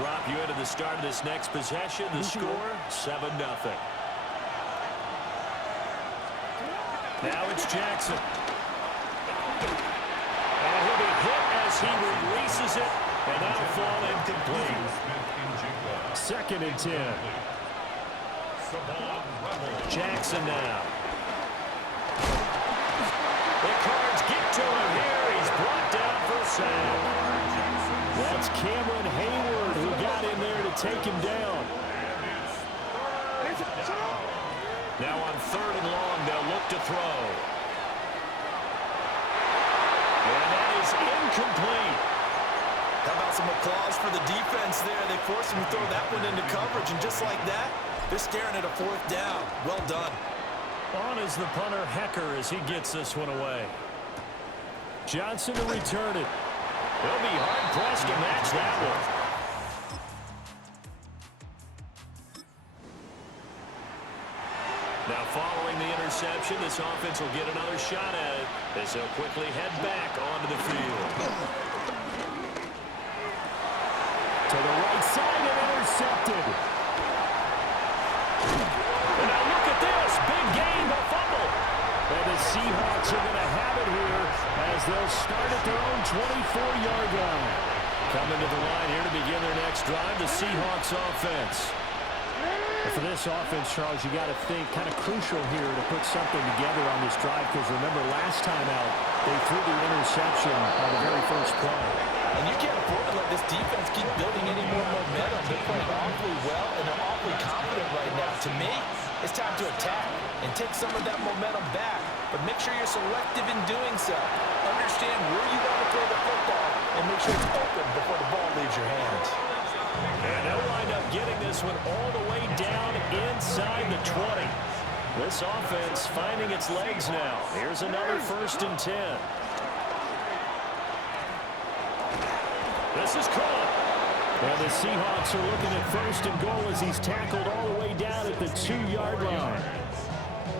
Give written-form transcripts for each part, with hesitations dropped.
drop you into the start of this next possession. The score, 7-0. Now it's Jackson. And he'll be hit as he releases it, and that'll fall incomplete. 2nd and 10. Jackson now. The Cards get to him here. He's brought down for a sack. That's Cameron Hayward who got in there to take him down. Now on 3rd and long, they'll look to throw. And that is incomplete. How about some applause for the defense there? They forced him to throw that one into coverage, and just like that, they're staring at a 4th down. Well done. On is the punter, Hecker, as he gets this one away. Johnson to return it. He'll be hard-pressed to match that one. Now following the interception, this offense will get another shot at it as they'll quickly head back onto the field. To the right side and intercepted. And now look at this. Big gain, a fumble. And the Seahawks are going to have it here as they'll start at their own 24-yard line. Coming to the line here to begin their next drive, the Seahawks offense. And for this offense, Charles, you got to think kind of crucial here to put something together on this drive, because remember last time out, they threw the interception on the very first play. And you can't afford to let this defense keep building any more momentum. They're playing awfully well, and they're awfully confident right now. To me, it's time to attack and take some of that momentum back. But make sure you're selective in doing so. Understand where you want to throw the football and make sure it's open before the ball leaves your hands. And they'll wind up getting this one all the way down inside the 20. This offense finding its legs now. Here's another 1st and 10. This is caught. Well, the Seahawks are looking at 1st and goal as he's tackled all the way down at the 2-yard line.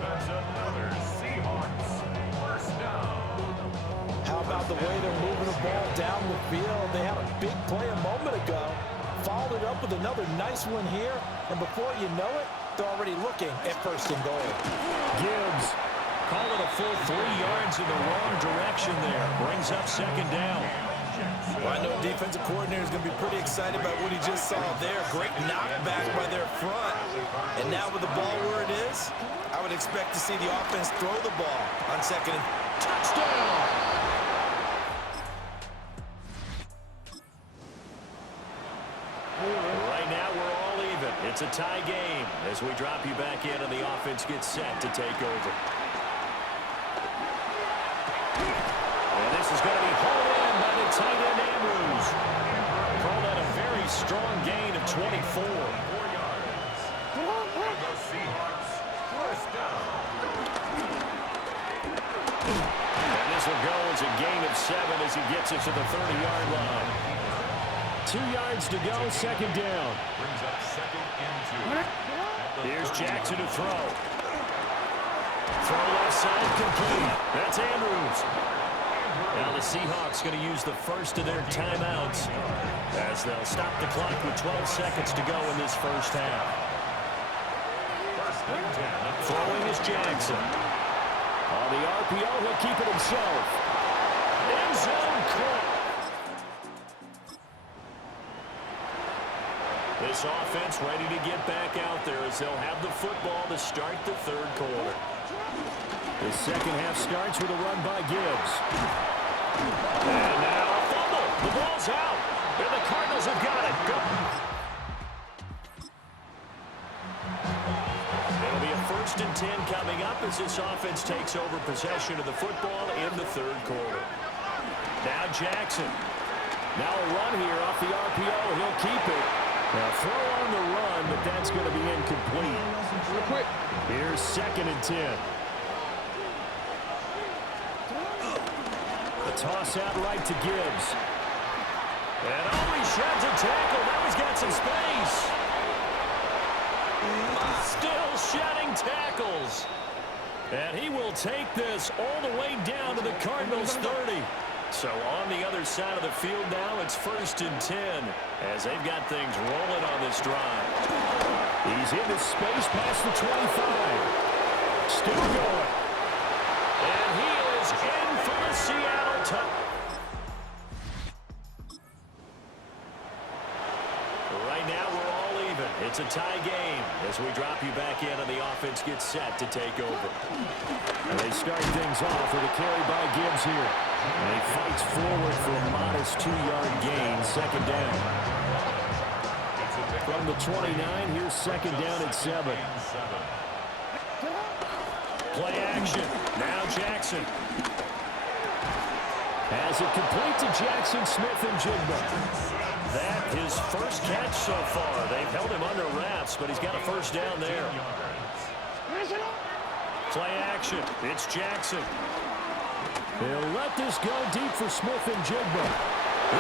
That's another Seahawks 1st down. How about the way they're moving the ball down the field? They had a big play a moment ago. Followed it up with another nice one here. And before you know it, they're already looking at 1st and goal. Gibbs call it a full 3 yards in the wrong direction there. Brings up 2nd down. Well, I know defensive coordinator is going to be pretty excited about what he just saw there. Great knockback by their front. And now with the ball where it is, I would expect to see the offense throw the ball on 2nd and Touchdown! Right now we're all even. It's a tie game as we drop you back in and the offense gets set to take over. And this is going to be hauled in by the tight end Andrews. Call that a very strong gain of 24. 4 yards. The Seahawks 1st down. And this will go as a gain of 7 as he gets it to the 30-yard line. 2 yards to go, 2nd down. Brings up 2nd and 2. Here's Jackson to throw. Throw left side complete. That's Andrews. Now the Seahawks going to use the first of their timeouts as they'll stop the clock with 12 seconds to go in this first half. 1st and 10. Throwing is Jackson. On the RPO, he'll keep it himself. End zone caught. This offense ready to get back out there as they'll have the football to start the 3rd quarter. The 2nd half starts with a run by Gibbs. And now a fumble. The ball's out. And the Cardinals have got it. Go. It'll be a 1st and 10 coming up as this offense takes over possession of the football in the 3rd quarter. Now Jackson. Now a run here off the RPO. He'll keep it. Now throw on the run, but that's going to be incomplete. Real quick. Here's 2nd and 10. The toss out right to Gibbs. And oh, he sheds a tackle. Now he's got some space. Still shedding tackles. And he will take this all the way down to the Cardinals' 30. So on the other side of the field now, it's 1st and 10 as they've got things rolling on this drive. He's into space past the 25. Still going. And he is in for the Seattle touchdown. Right now we're all even. It's a tie game as we drop you back in and the offense gets set to take over. And they start things off with a carry by Gibbs here. And he fights forward for a modest 2-yard gain, 2nd down. From the 29, here's 2nd down at 7. Play action. Now Jackson. Has it complete to Jackson, Smith, and Jigba. That his first catch so far. They've held him under wraps, but he's got a 1st down there. Play action. It's Jackson. They'll let this go deep for Smith and Jigba.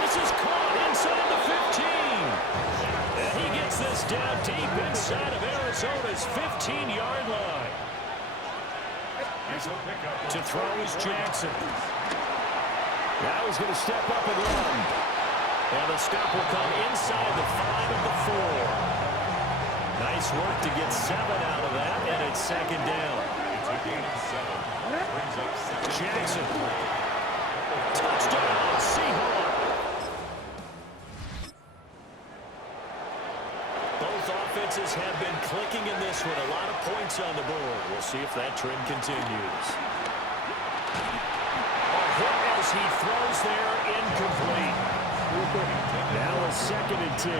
This is caught inside the 15. And he gets this down deep inside of Arizona's 15-yard line. To throw is Jackson. Now he's going to step up and run. And the stop will come inside the 5 of the 4. Nice work to get 7 out of that, and it's 2nd down. It's a gain of 7. Brings up 2nd. Jackson. Touchdown, Seahawks. Both offenses have been clicking in this one. A lot of points on the board. We'll see if that trend continues. A hit as he throws there, incomplete. Now a 2nd and 10.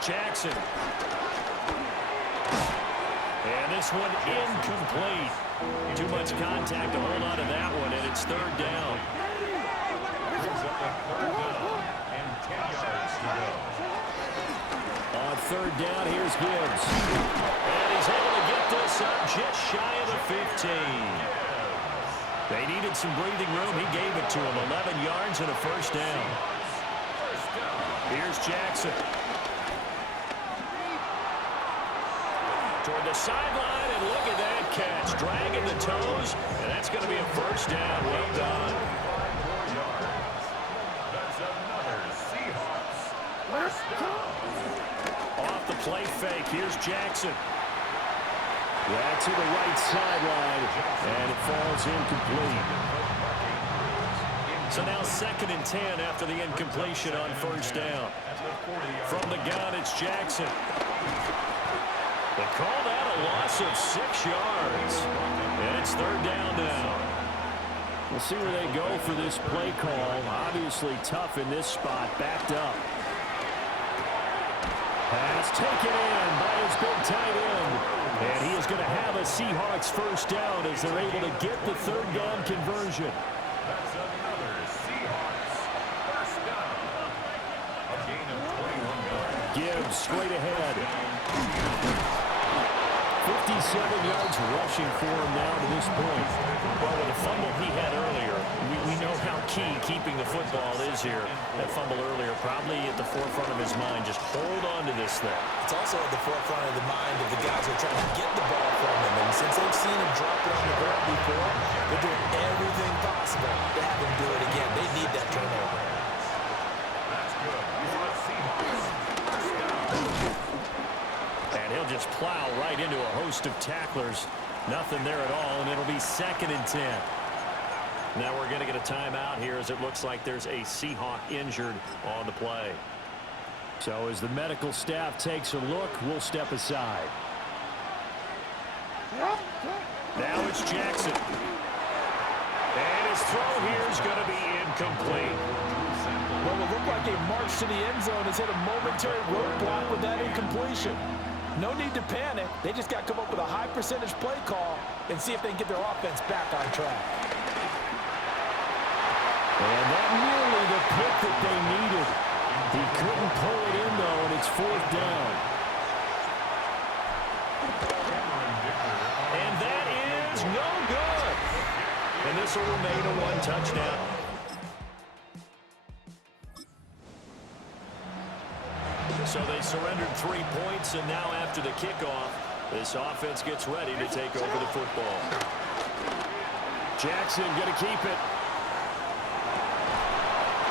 Jackson. And this one incomplete. Too much contact to hold on to that one, and it's 3rd down. Brings up a 3rd down and 10 yards to go. On 3rd down, here's Gibbs. And he's able to get this up just shy of the 15. They needed some breathing room. He gave it to him. 11 yards and a 1st down. Here's Jackson. Toward the sideline, and look at that catch. Dragging the toes, and that's going to be a 1st down. Well done. 4 yards. That's another Seahawks 1st down. Off the play fake. Here's Jackson. Yeah, to the right sideline, and it falls incomplete. So now 2nd and 10 after the incompletion on 1st down. From the gun, it's Jackson. They call that a loss of 6 yards. And it's 3rd down now. We'll see where they go for this play call. Obviously tough in this spot, backed up. Pass taken in by his big tight end. And he is going to have a Seahawks 1st down as they're able to get the 3rd down conversion. That's another Seahawks 1st down. A gain of 21 yards. Gibbs straight ahead. 57 yards rushing for him now to this point. Well, with the fumble he had earlier, we know how key keeping the football is here. That fumble earlier probably at the forefront of his mind. Just hold on to this thing. It's also at the forefront of the mind of the guys who are trying to get the ball from him. And since they've seen him drop it on the ground before, they're doing everything possible to have him do it again. They need that turnover. That's good. For the Seahawks 1st down. And he'll just plow right into a host of tacklers. Nothing there at all, and it'll be 2nd and 10. Now we're going to get a timeout here as it looks like there's a Seahawk injured on the play. So as the medical staff takes a look, we'll step aside. Now it's Jackson. And his throw here is going to be incomplete. Well, it looked like a march to the end zone has hit a momentary roadblock with that incompletion. No need to panic. They just got to come up with a high percentage play call and see if they can get their offense back on track. And that nearly the pick that they needed. He couldn't pull it in, though, and it's 4th down. And that is no good. And this will remain a 1 touchdown. So they surrendered 3 points, and now after the kickoff, this offense gets ready to take over the football. Jackson going to keep it.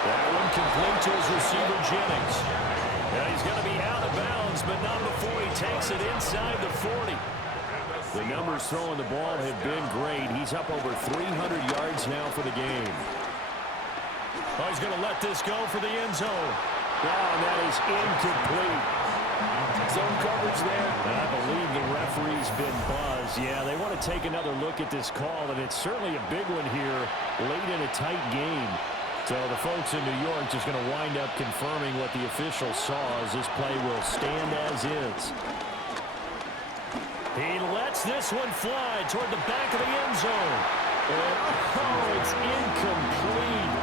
That one complete to his receiver, Jennings. Now he's going to be out of bounds, but not before he takes it inside the 40. The numbers throwing the ball have been great. He's up over 300 yards now for the game. Oh, he's going to let this go for the end zone. Oh, and that is incomplete. Zone coverage there. And I believe the referee's been buzzed. Yeah, they want to take another look at this call, and it's certainly a big one here late in a tight game. So the folks in New York just going to wind up confirming what the official saw as this play will stand as is. He lets this one fly toward the back of the end zone. And, oh, it's incomplete.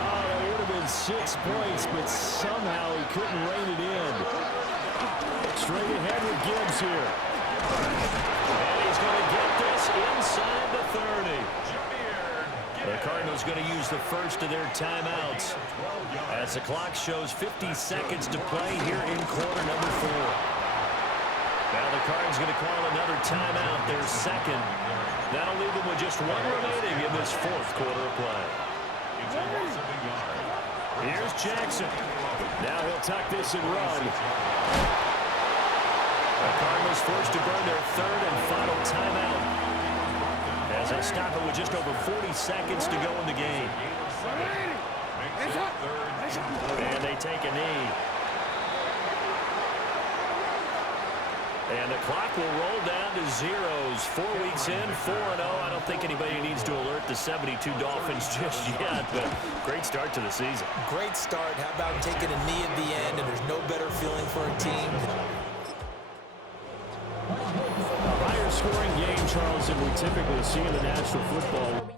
Oh, that would have been 6 points, but somehow he couldn't rein it in. Straight ahead with Gibbs here. And he's going to get this inside the 30. The Cardinals going to use the first of their timeouts as the clock shows 50 seconds to play here in quarter number 4. Now the Cards going to call another timeout, their second. That'll leave them with just one remaining in this fourth quarter of play. Here's Jackson. Now he'll tuck this and run. The Cardinals forced to burn their third and final timeout as they stop it with just over 40 seconds to go in the game. And they take a knee. And the clock will roll down to zeros. 4 weeks in, 4-0. I don't think anybody needs to alert the 72 Dolphins just yet, but great start to the season. Great start. How about taking a knee at the end, and there's no better feeling for a team. A higher scoring game, Charles, than we typically see in the National Football.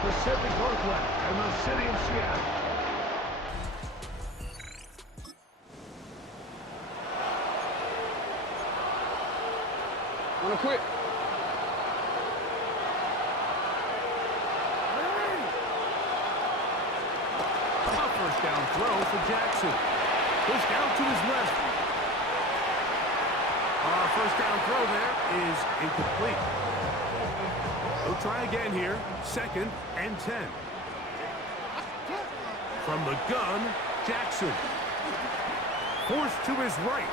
Pacific Northwest and the city of Seattle. Wanna quit? A first down throw for Jackson. Pushed out to his left. Our first down throw there is incomplete. He'll try again here. 2nd and 10. From the gun, Jackson. Forced to his right.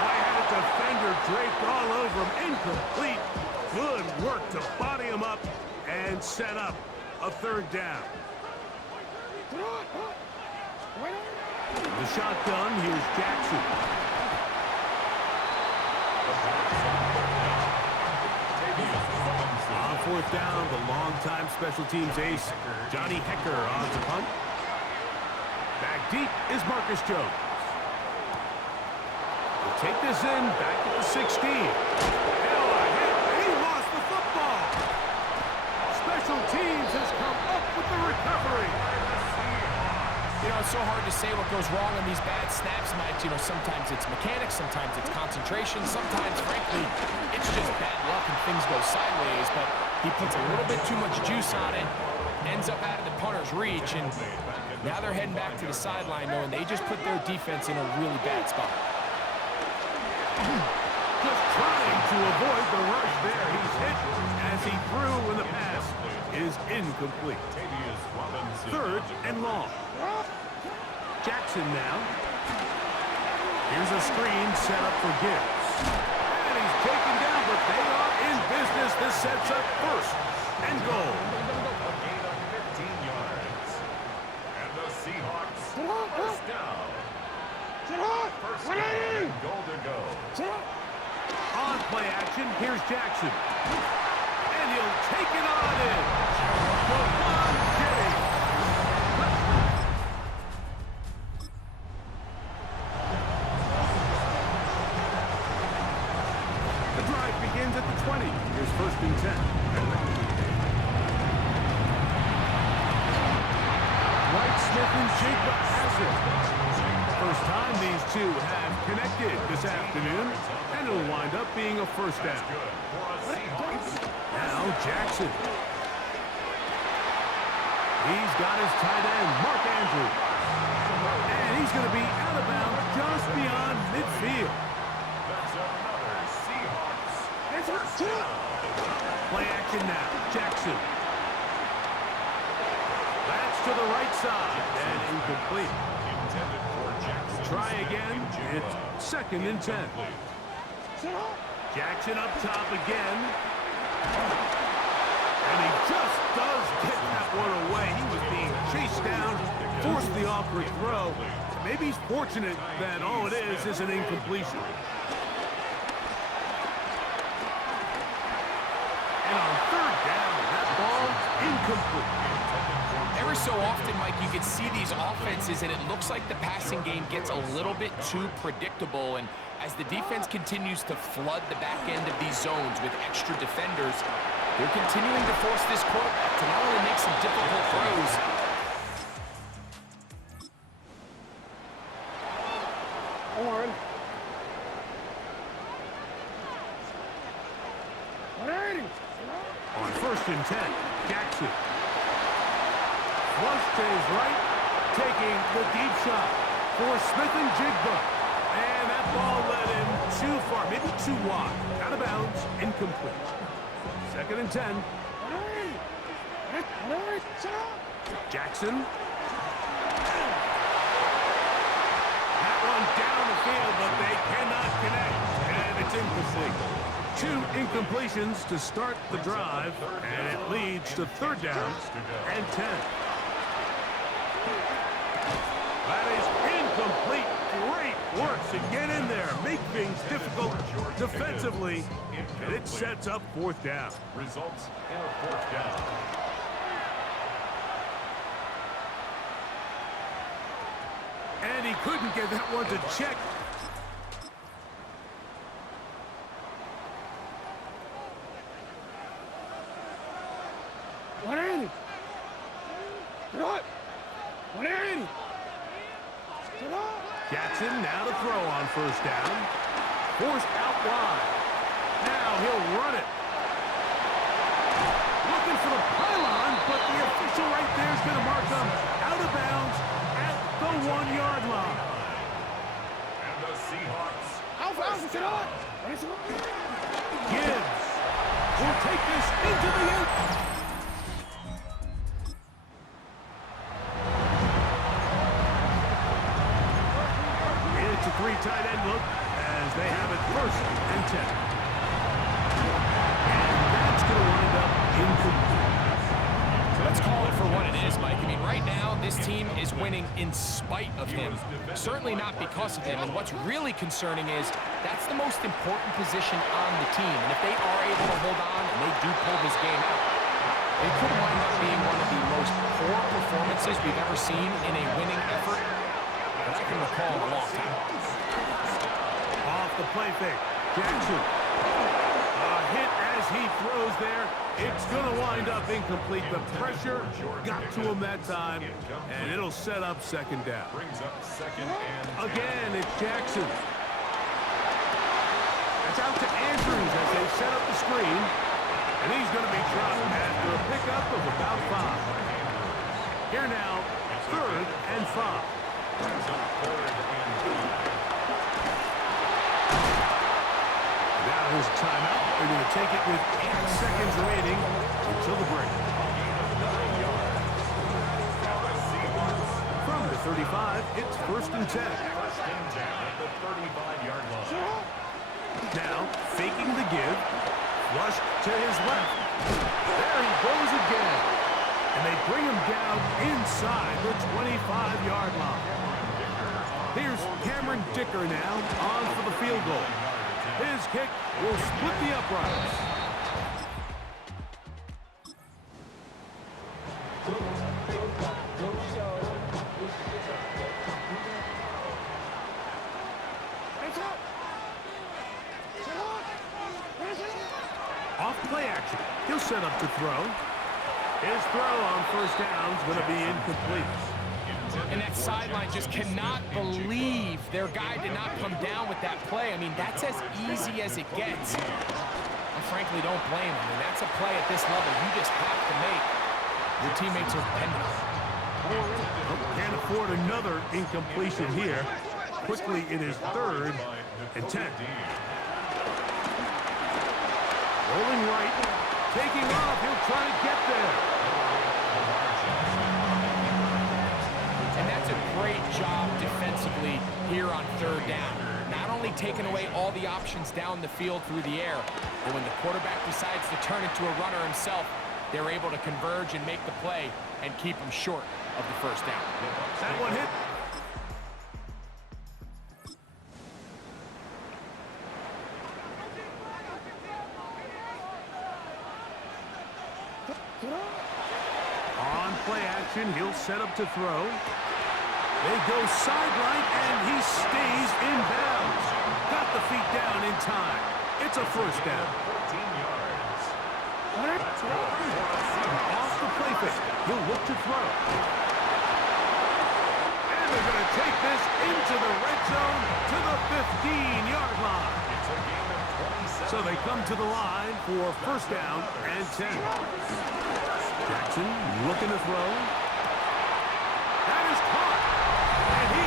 I had a defender draped all over him. Incomplete. Good work to body him up and set up a 3rd down. The shotgun, here's Jackson. On 4th down, the longtime special teams ace, Johnny Hecker on the punt. Back deep is Marcus Jones. We'll take this in, back at the 16. He lost the football. Special teams has come up with the recovery. You know, it's so hard to say what goes wrong on these bad snaps, Mike. You know, sometimes it's mechanics, sometimes it's concentration, sometimes, frankly, it's just bad luck and things go sideways, but he puts a little bit too much juice on it, ends up out of the punter's reach, and now they're heading back to the sideline knowing they just put their defense in a really bad spot. Just trying to avoid the rush there. He's hit as he threw, and the pass is incomplete. Third and long. Jackson now. Here's a screen set up for Gibbs. And he's taken down, but they are in business. This sets up first and goal. A gain of 15 yards. And the Seahawks first down. First down and goal to go. On play action, here's Jackson. And he'll take it on in. Devon Jennings. The drive begins at the 20. Here's first and 10. White, Smith, and Jigba has it. First time these two have connected this afternoon, and it'll wind up being a first down. Now Jackson. He's got his tight end, Mark Andrews. And he's going to be out of bounds just beyond midfield. That's another Seahawks. Play action now. Jackson. That's to the right side and incomplete. Intended for Jackson. Try again. It's second and 10. Jackson up top again. And he just does get that one away. He was being chased down, forced the awkward throw. Maybe he's fortunate that all it is an incompletion. And on third down, that ball incomplete. Every so often, Mike, you can see these offenses, and it looks like the passing game gets a little bit too predictable. And as the defense continues to flood the back end of these zones with extra defenders, they're continuing to force this quarterback to not only make some difficult throws. On first and 10, Jackson. Flush to his right, taking the deep shot for Smith and Jigba. And that ball led him too far, maybe too wide. Out of bounds, incomplete. Second and 10. Jackson. That one down the field, but they cannot connect. And it's incomplete. 2 incompletions to start the drive, and it leads to third down and 10. That is incomplete. Great work to get in there, make things difficult defensively, and it sets up fourth down. Results in a fourth down. And he couldn't get that one to check. Jackson now to throw on first down. Forced out wide. Now he'll run it. Looking for the pylon, but the official right there is going to mark him out of bounds at the 1-yard line. And the Seahawks. Gibbs will take this into the end. It's a 3 tight end look as they have it first and 10. And that's going to wind up incomplete. Let's call it for what it is, Mike. I mean, right now, this team is winning in spite of him. Certainly not because of him. And what's really concerning is that's the most important position on the team. And if they are able to hold on and they do pull this game out, it could wind up being one of the most poor performances we've ever seen in a winning effort that I can recall in a long time. Off the play fake. Jackson. A hit as he throws there. It's going to wind up incomplete. The pressure got to him that time, and it'll set up second down. Brings up second and 10. Again, it's Jackson. It's out to Andrews as they set up the screen, and he's going to be dropped after a pickup of about 5. Here now, third and 5. Brings up third and 2. Here's a timeout. They're going to take it with 8 seconds remaining until the break. From the 35, it's 1st and 10. At the 35-yard line. Now, faking the give. Flush to his left. There he goes again. And they bring him down inside the 25-yard line. Here's Cameron Dicker now on for the field goal. His kick will split the uprights. Off play action. He'll set up to throw. His throw on 1st down is going to be incomplete. And that sideline just cannot believe their guy did not come down with that play. I mean, that's as easy as it gets. I frankly don't blame him. And that's a play at this level you just have to make. Your teammates are dependent on it. Can't afford another incompletion here. Quickly, it is 3rd and 10. Rolling right, taking off. He'll try to get there. And that's a great job defensively here on 3rd down. Not only taking away all the options down the field through the air, but when the quarterback decides to turn into a runner himself, they're able to converge and make the play and keep him short of the 1st down. That one hit. On play action, he'll set up to throw. They go sideline, and he stays in bounds. Got the feet down in time. It's a 1st down. 14 yards. Off the play fake. He'll look to throw. And they're going to take this into the red zone to the 15-yard line. It's a gain of 27. So they come to the line for 1st down and 10. Jackson looking to throw. That is caught. And he...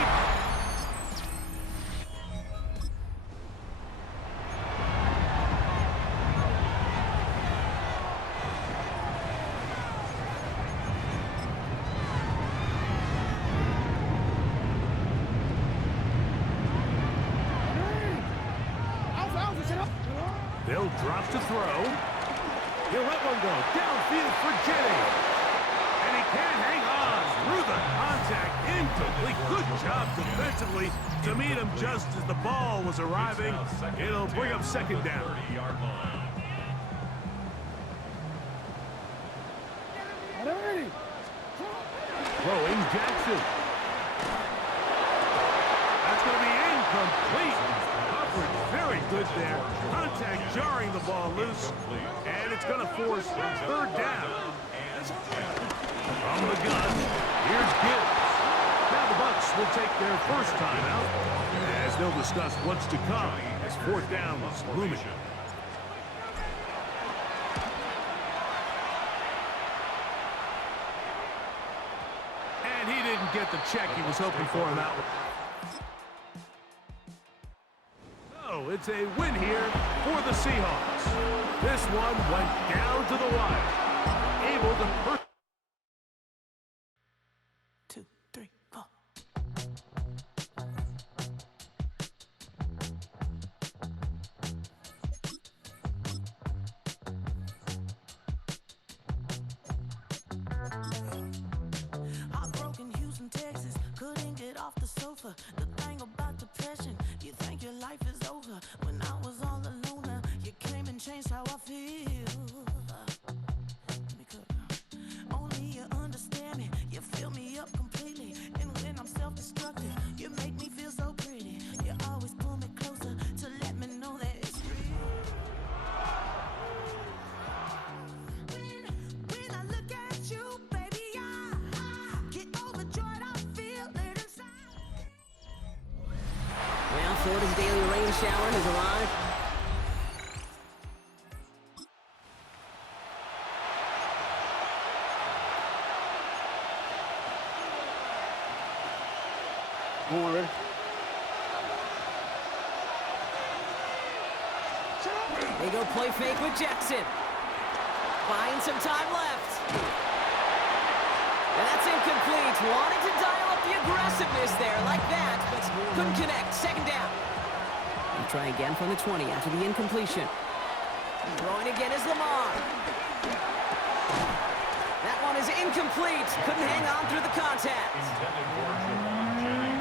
They'll drop to throw. He'll let one go. Downfield for Jennings. And he can't hang on through the contact. Incomplete. Good job defensively to meet him just as the ball was arriving. It'll bring up 2nd down. 30-yard line. Throwing Jackson. That's going to be incomplete. Coverage very good there. Contact jarring the ball loose. And it's going to force 3rd down. From the gun, here's Gibbs. Now the Bucs will take their 1st timeout as they'll discuss what's to come as 4th down is looming. And he didn't get the check he was hoping for on that one. So it's a win here for the Seahawks. This one went down to the wire. Able to... 2, 3, 4. Heartbroken Houston, Texas, couldn't get off the sofa. The thing about depression, you think your life is over. When I was all alone, you came and changed how I feel. Let me cook. Only you understand me, you fill me up completely. And when I'm self-destructive, you make me feel so pretty. You always pull me closer to let me know that it's real. When I look at you, baby, I get overjoyed. I feel it inside. Well, Florida's daily rain shower has arrived. Come on, ready? They go play fake with Jackson. Buying some time left. And that's incomplete. Wanted to dial up the aggressiveness there like that, but couldn't connect. Second down. They try again from the 20 after the incompletion. Throwing again is Lamar. That one is incomplete. Couldn't hang on through the contact.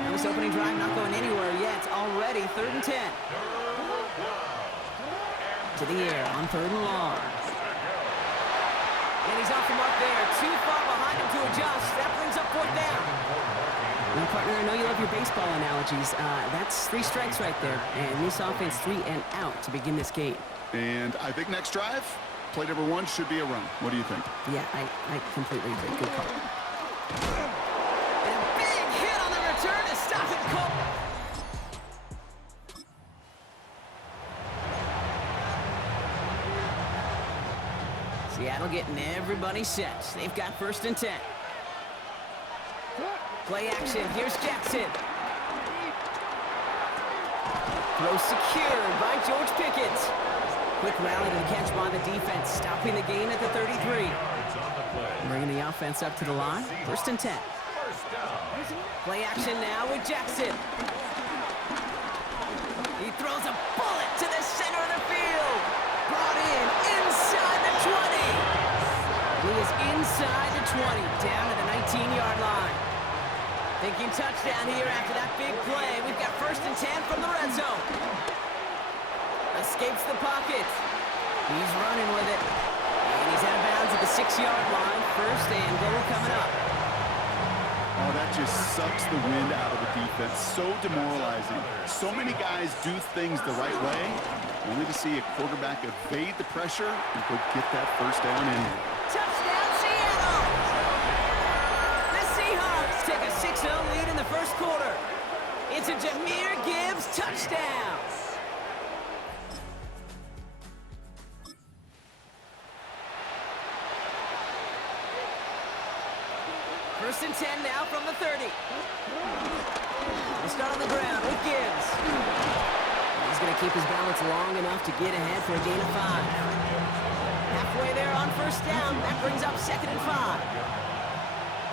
Now this opening drive not going anywhere yet. Already 3rd and 10. To the air on 3rd and long. And he's off the mark there. Too far behind him to adjust. That brings up 4th down. Now, partner, I know you love your baseball analogies. That's 3 strikes right there. And this offense 3 and out to begin this game. And I think next drive, play number 1 should be a run. What do you think? Yeah, I completely agree. Good call. And a big hit on the return to stop it cold. Seattle getting everybody set. They've got 1st and 10. Play action. Here's Jackson. Throw secured by George Pickett. Quick rally to the catch by the defense, stopping the gain at the 33. Bringing the offense up to the line. 1st and 10. Play action now with Jackson. He throws a bullet to the center of the field. Brought in inside the 20. He is inside the 20, down to the 19-yard line. Thinking touchdown here after that big play. We've got 1st and 10 from the red zone. Escapes the pocket. He's running with it. And he's out of bounds at the 6-yard line. 1st and goal coming up. Oh, that just sucks the wind out of the defense. So demoralizing. So many guys do things the right way, only to see a quarterback evade the pressure and go get that 1st down anyway. Touchdown, Seattle! The Seahawks take a 6-0 lead in the 1st quarter. It's a Jahmyr Gibbs touchdown. First and 10 now from the 30. We'll start on the ground with Gibbs. He's going to keep his balance long enough to get ahead for a gain of 5. Halfway there on 1st down. That brings up 2nd and 5.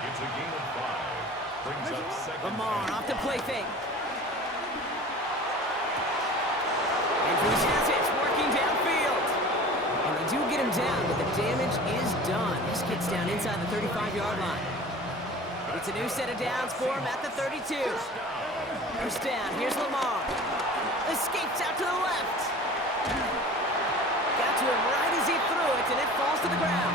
It's a gain of 5. Brings up 2nd. Lamar off to play fake. Andrews has it, working downfield. And they do get him down, but the damage is done. This gets down inside the 35-yard line. It's a new set of downs for him at the 32. 1st down, here's Lamar. Escapes out to the left. Got to him right as he threw it, and it falls to the ground.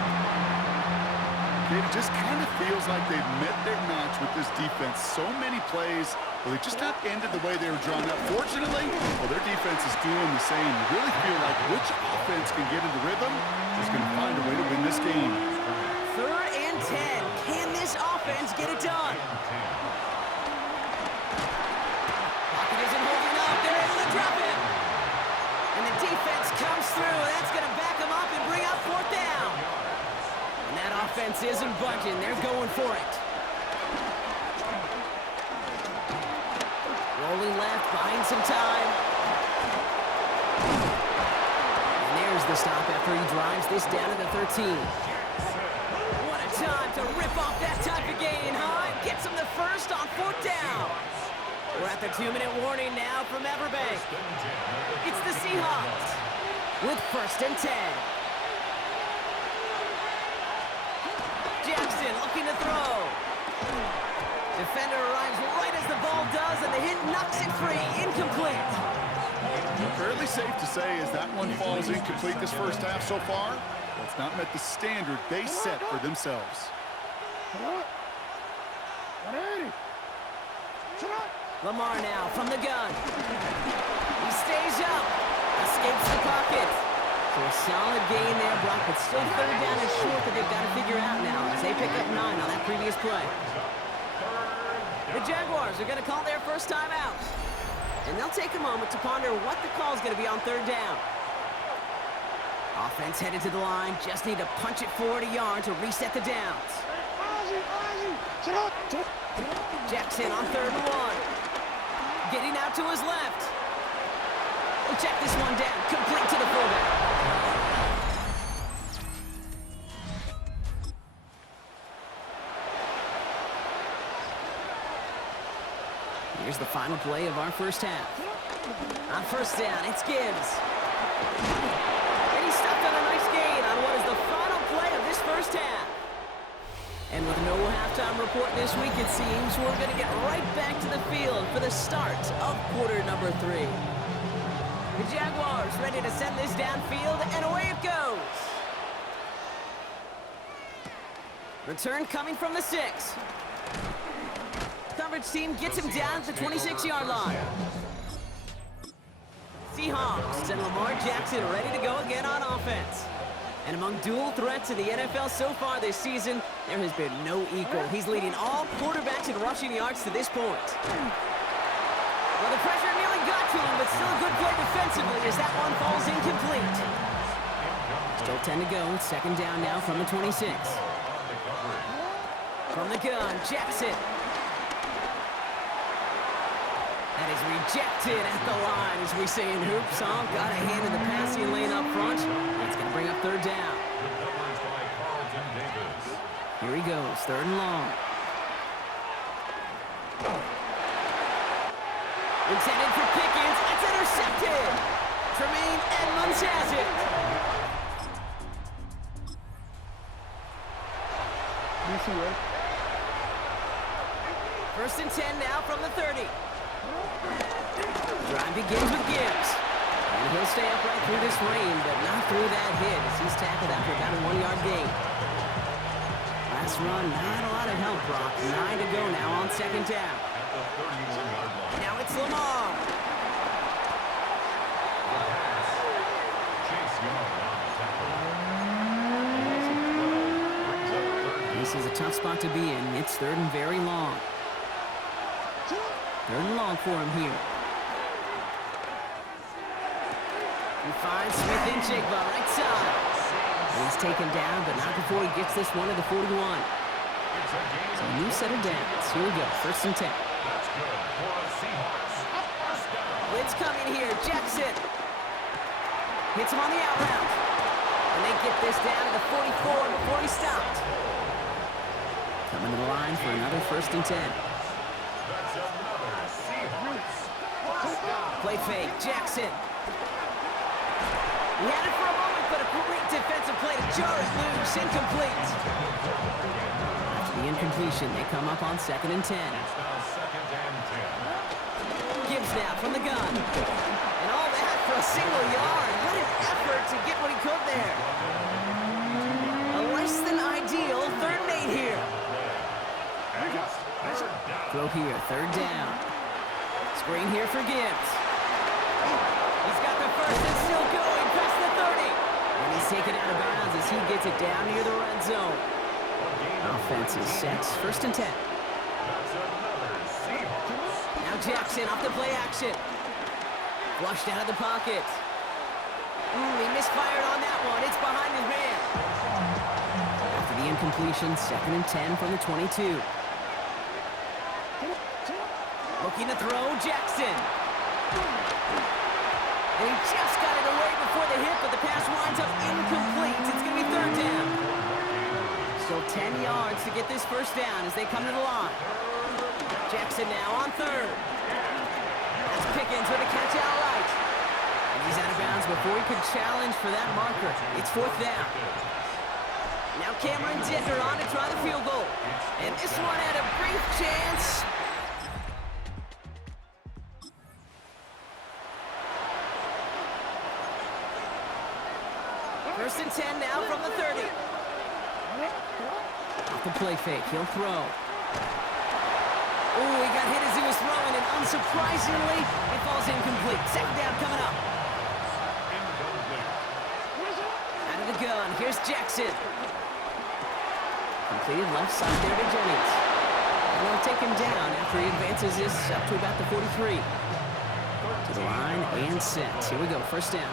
It just kind of feels like they've met their match with this defense. So many plays, well, they just not ended the way they were drawn up. Fortunately, well, their defense is doing the same. You really feel like which offense can get into rhythm is going to find a way to win this game. 3rd and 10. Can this offense get it done? Pocket isn't holding up. They're able to drop it. And the defense comes through. That's going to back them up and bring up 4th down. And that offense isn't budging. They're going for it. Rolling left, buying some time. And there's the stop after he drives this down to the 13. What a time to rip off that type of gain, huh? Gets him the 1st on 4th down. We're at the 2-minute warning now from Everbank. It's the Seahawks with 1st and 10. Jackson looking to throw. Defender arrives right as the ball does, and the hit knocks it free. Incomplete. Fairly safe to say as that one falls incomplete this 1st half so far, it's not met the standard they set for themselves. Lamar now from the gun. He stays up. Escapes the pocket. So a solid gain there, Brock, but still 3rd down and short that they've got to figure out now as they pick up 9 on that previous play. The Jaguars are going to call their 1st time out. And they'll take a moment to ponder what the call is going to be on 3rd down. Offense headed to the line. Just need to punch it forward a yard to reset the downs. Jackson on 3rd and 1. Getting out to his left. He'll check this one down, complete to the fullback. Here's the final play of our first half. On first down, it's Gibbs. And he stopped on a nice gain on what is the final play of this first half. And with no halftime report this week, it seems we're going to get right back to the field for the start of quarter number 3. The Jaguars ready to send this downfield, and away it goes. Return coming from the 6. Coverage team gets him down at the 26-yard line. Seahawks and Lamar Jackson ready to go again on offense. And among dual threats in the NFL so far this season, there has been no equal. He's leading all quarterbacks in rushing yards to this point. Well, the pressure nearly got to him, but still a good play defensively as that one falls incomplete. Still 10 to go. Second down now from the 26. From the gun, Jackson. That is rejected at the line, as we say in hoops. Got a hand in the passing lane up front. That's going to bring up third down. Here he goes, third and long. Intended for Pickens. It's intercepted. Tremaine Edmonds has it. First and 10 now from the 30. Drive begins with Gibbs. And he'll stay upright through this rain, but not through that hit as he's tackled after about a 1-yard gain. Last run, not a lot of help, Brock. 9 to go now on second down. Now it's Lamar. This is a tough spot to be in. It's third and very long. Third and long for him here. He finds Smith-Njigba right side. And he's taken down, but not before he gets this one to the 41. So a new set of downs. Here we go, first and 10. Blitz coming here, Jackson. Hits him on the out route. And they get this down to the 44 before he stopped. Coming to the line for another first and 10. Play fake, Jackson. He had it for a moment, but a great defensive play to jar it loose, incomplete. After the incompletion, they come up on second and 10. Gibbs now from the gun. And all that for a single yard. What an effort to get what he could there. A less than ideal third and 8 here. Throw here, third down. Screen here for Gibbs. He's got the first and still going past the 30. And he's taken out of bounds as he gets it down near the red zone. Offense is set. First and 10. Now Jackson off the play action. Flushed out of the pocket. He misfired on that one. It's behind his man. After the incompletion, second and 10 from the 22. Looking to throw, Jackson. And he just got it away before the hit, but the pass winds up incomplete. It's going to be third down. Still 10 yards to get this first down as they come to the line. Jackson now on third. That's Pickens with a catch outright. And he's out of bounds before he could challenge for that marker. It's fourth down. Now Cameron Dicker on to try the field goal. And this one had a brief chance. First and 10 now from the 30. Off the play fake, he'll throw. Oh, he got hit as he was throwing, and unsurprisingly, it falls incomplete. Second down coming up. Out of the gun, here's Jackson. Completed left side there to Jennings. And they'll take him down after he advances this up to about the 43. To the line and set. Here we go, first down.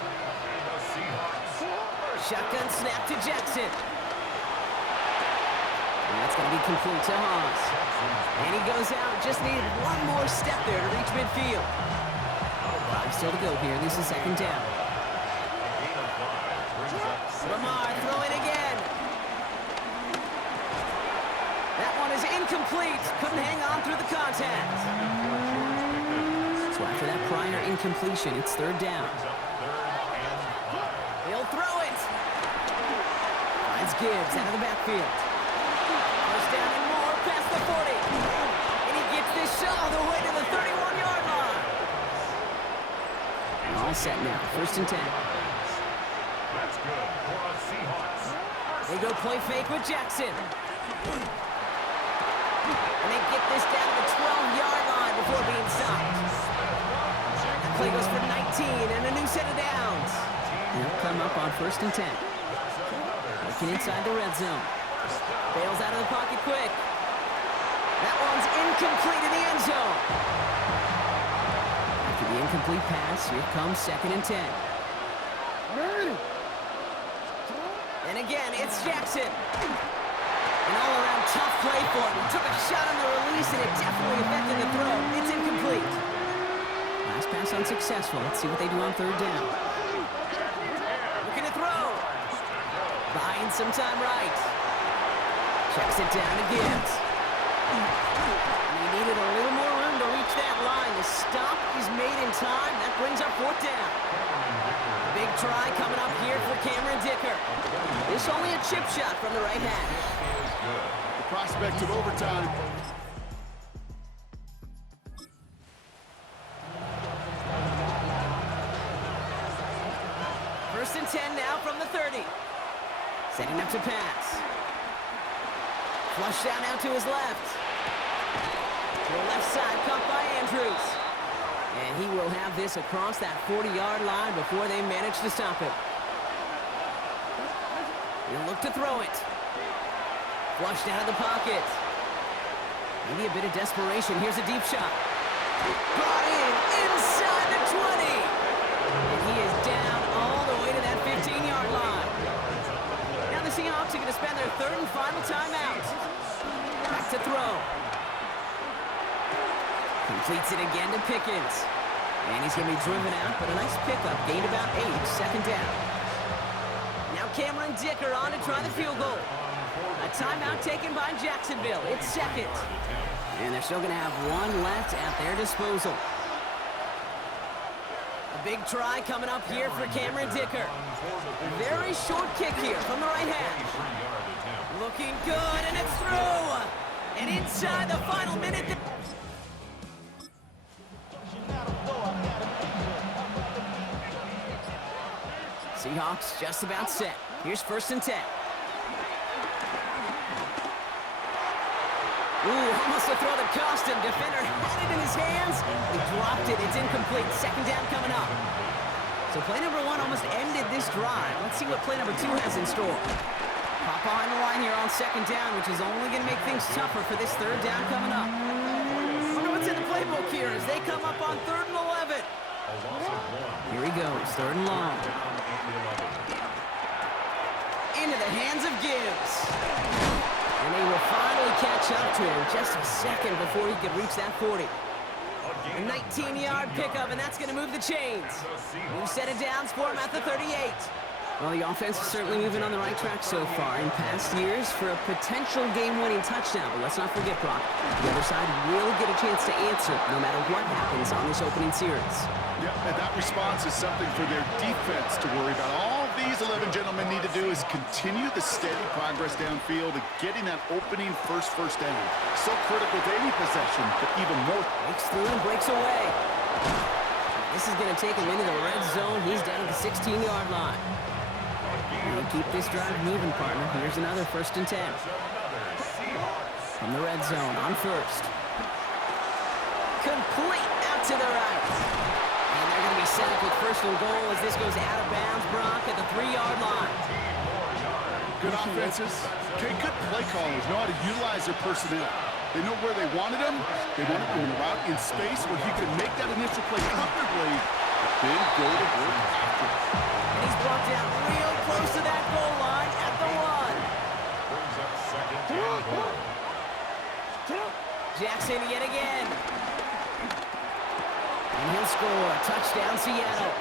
Shotgun snap to Jackson. And that's going to be complete to Haas. And he goes out. Just needed one more step there to reach midfield. 5 still to go here. This is second down. Lamar throwing again. That one is incomplete. Couldn't hang on through the contact. So after that prior incompletion, it's third down. He'll throw it. Finds Gibbs out of the backfield. First down and more past the 40. And he gets this shot all the way to the 31-yard line. All set now. First and 10. That's good for a Seahawks. They go play fake with Jackson. And they get this down to the 12-yard line before being stopped. That play goes for 19 and a new set of downs. They'll come up on first and 10. Looking inside the red zone. Bails out of the pocket quick. That one's incomplete in the end zone. After the incomplete pass, here comes second and 10. And again, it's Jackson. An all-around tough play for him. He took a shot on the release, and it definitely affected the throw. It's incomplete. Last pass unsuccessful. Let's see what they do on third down. Looking to throw. Buying some time right. Checks it down to Gibbs. And he needed a little more room to reach that line. The stop is made in time. That brings up fourth down. Big try coming up here for Cameron Dicker. This only a chip shot from the right hash. The prospect of overtime. First and 10 now from the 30. Setting up to pass. Flush down out to his left. To the left side, caught by Andrews. And he will have this across that 40-yard line before they manage to stop him. He'll look to throw it. Flushed out of the pocket. Maybe a bit of desperation. Here's a deep shot. Brought in inside the 20. And he is down all the way to that 15-yard line. Now the Seahawks are going to spend their third and final timeout. Back to throw. Completes it again to Pickens. And he's going to be driven out, but a nice pickup. Gained about 8, second down. Now Cameron Dicker on to try the field goal. A timeout taken by Jacksonville. It's second. And they're still going to have one left at their disposal. A big try coming up here for Cameron Dicker. Very short kick here from the right hash. Looking good, and it's through. And inside the final minute. Seahawks just about set. Here's first and 10. Ooh, almost a throw that cost him. Defender had it in his hands. He dropped it. It's incomplete. Second down coming up. So play number 1 almost ended this drive. Let's see what play number 2 has in store. Pop behind the line here on second down, which is only going to make things tougher for this third down coming up. Wonder what's in the playbook here as they come up on third and 11. Here he goes, third and long. Into the hands of Gibbs. And they will finally catch up to him just a second before he could reach that 40. A 19-yard pickup, and that's going to move the chains. New set of downs for him at the 38. Well, the offense is certainly moving on the right track so far in past years for a potential game-winning touchdown. But let's not forget, Brock, the other side will get a chance to answer no matter what happens on this opening series. Yeah, and that response is something for their defense to worry about. All these 11 gentlemen need to do is continue the steady progress downfield and getting that opening first down. So critical to any possession, but even more. Breaks through and breaks away. This is going to take him into the red zone. He's down at the 16-yard line. We'll keep this drive moving, partner. Here's another first and 10. From the red zone on first. Complete out to the right. And they're going to be set up with first and goal as this goes out of bounds, Brock, at the 3-yard line. Good offenses. Okay, good play callers know how to utilize their personnel. They know where they wanted him. They wanted him out in space where he could make that initial play comfortably, but then go to work after. And he's brought down real close to that goal line at the 1. Jackson yet again. And And he'll score. Touchdown, Seattle.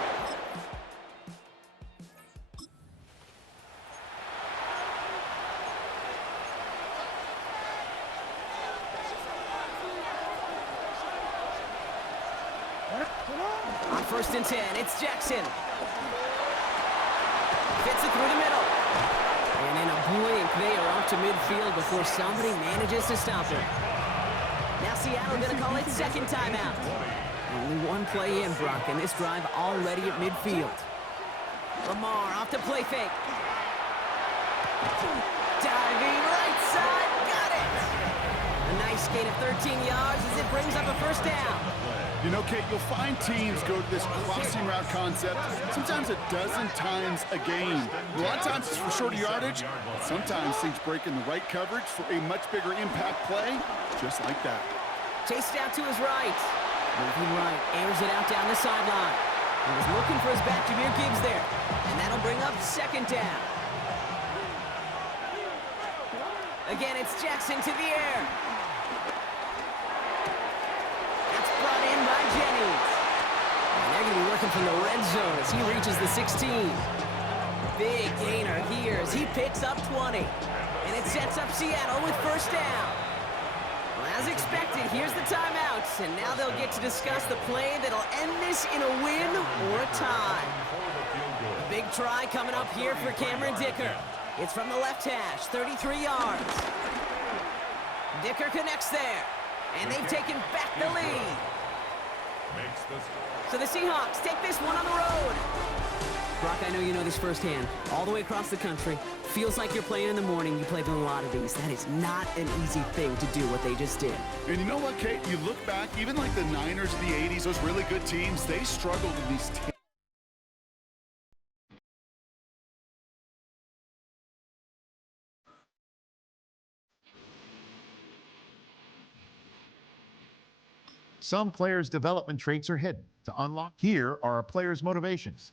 On 1st and 10, it's Jackson. Fits it through the middle. And in a blink, they are off to midfield before somebody manages to stop him. Now Seattle going to call it second timeout. Only one play in, Brock, and this drive already at midfield. Lamar off to play fake. Diving right side, got it! A nice gain of 13 yards as it brings up a first down. You know, Kate, you'll find teams go to this crossing route concept sometimes a dozen times a game. A lot of times it's for shorter yardage, but sometimes things break in the right coverage for a much bigger impact play, just like that. Chased out to his right. Moving right, airs it out down the sideline. He was looking for his back, Jahmyr Gibbs there. And that'll bring up second down. Again, it's Jackson to the air. That's brought in by Jennings. And they're going to be working from the red zone as he reaches the 16. Big gainer here as he picks up 20. And it sets up Seattle with first down. Well, as expected, here's the timeouts. And now they'll get to discuss the play that'll end this in a win or a tie. A big try coming up here for Cameron Dicker. It's from the left hash, 33 yards. Dicker connects there, and they've taken back the lead. So the Seahawks take this one on the road. Brock, I know you know this firsthand. All the way across the country, feels like you're playing in the morning. You played in a lot of these. That is not an easy thing to do what they just did. And you know what, Kate? You look back, even like the Niners of the 80s, those really good teams, they struggled in these teams. Some players' development traits are hidden. To unlock, here are a player's motivations.